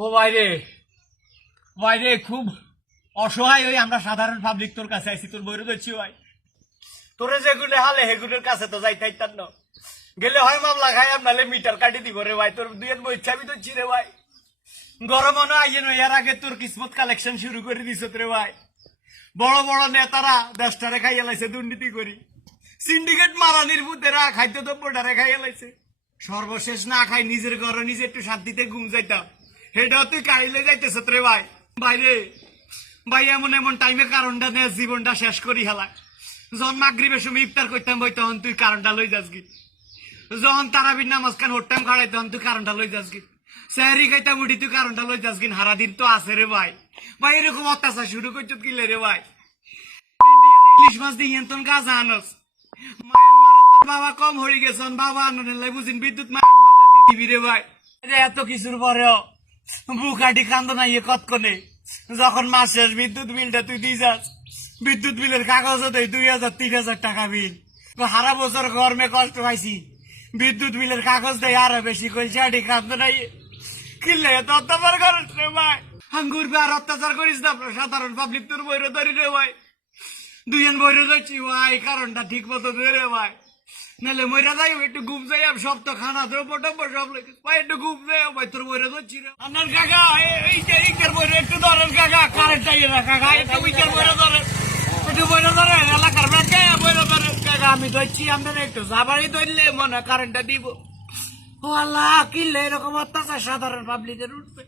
ও বাইরে বাইরে খুব অসহায় হই আমরা সাধারণ পাবলিক তোর কাছে আইছি তোর বইরে দিচ্ছি ভাই তোরে যেগুলো হালে হেগুলোর কাছে তো যাইতাই তার ন গেলে হয় মামলা খাই আপনালে মিটার কাটি দিব রে ভাই তোর দুই বই চাবি তো রে ভাই গরম মনে আইয়ে নয় এর আগে তোর কিসমত কালেকশন শুরু করে দিছ রে ভাই বড় বড় নেতারা দেশটারে খাইয়া লাইছে দুর্নীতি করি সিন্ডিকেট মারানির বুদ্ধেরা খাদ্যদ্রব্যটারে খাইয়া লাইছে সর্বশেষ না খাই নিজের ঘরে নিজে একটু শান্তিতে ঘুম যাইতাম সেটাও তুই কাইলে যাইতেছ রে ভাই বাইরে ভাই এমন এমন টাইমে কারণটা নিয়ে জীবনটা শেষ করি হেলা যখন মাগরিবের সময় ইফতার করতাম ভাই তখন তুই কারণটা লই যাস কি যখন তারাবির নামাজ খান হরতাম খাড়াই তখন তুই কারণটা লই যাস কি সেহরি খাইতাম উঠি তুই কারণটা লই যাস কিন হারা দিন তো আছে রে ভাই ভাই এরকম অত্যাচার শুরু করছো কিলে রে ভাই ইলিশ মাছ দিয়ে এন্তন গাছ আনস মায়ানমারে তোর বাবা কম হয়ে গেছেন বাবা আননের লাই বুঝিন বিদ্যুৎ মায়ানমারে দিবি রে ভাই এত কিছুর পরেও বুকাটি কান্দ না ইয়ে কতক্ষণে যখন মাস শেষ বিদ্যুৎ বিলটা তুই দিয়ে যাস বিদ্যুৎ বিলের কাগজও দেয় 2000-3000 টাকা বিল সারা বছর গরমে কষ্ট পাইছি বিদ্যুৎ বিলের কাগজ দেয় আরো বেশি কইছে আটি কান্দ নাই কিনলে এত অত্যাচার করিস রে ভাই আঙ্গুর আর অত্যাচার করিস না সাধারণ পাবলিক তোর বইরে ধরি রে ভাই দুইজন বইরে যাচ্ছি ভাই কারণটা ঠিক মতো রে ভাই নাহলে মইরা যাই একটু ঘুম যাই সব তো খানা দ্রব্য টব্য সব লেগে ভাই একটু ঘুম যাই ভাই তোর বইরে যাচ্ছি রে আপনার কাকা এইটার বইরে একটু ধরেন কাকা কারেন্ট চাইয়ে না কাকা একটু উইটার বইরে ধরেন একটু বইরে ধরেন এলাকার ব্যাংকে বইরে ধরেন কাকা আমি ধরছি আপনারা একটু সাবারই ধরলে মনে কারেন্টটা দিব ও আল্লাহ কিনলে এরকম অত্যাচার সাধারণ পাবলিকের উঠবে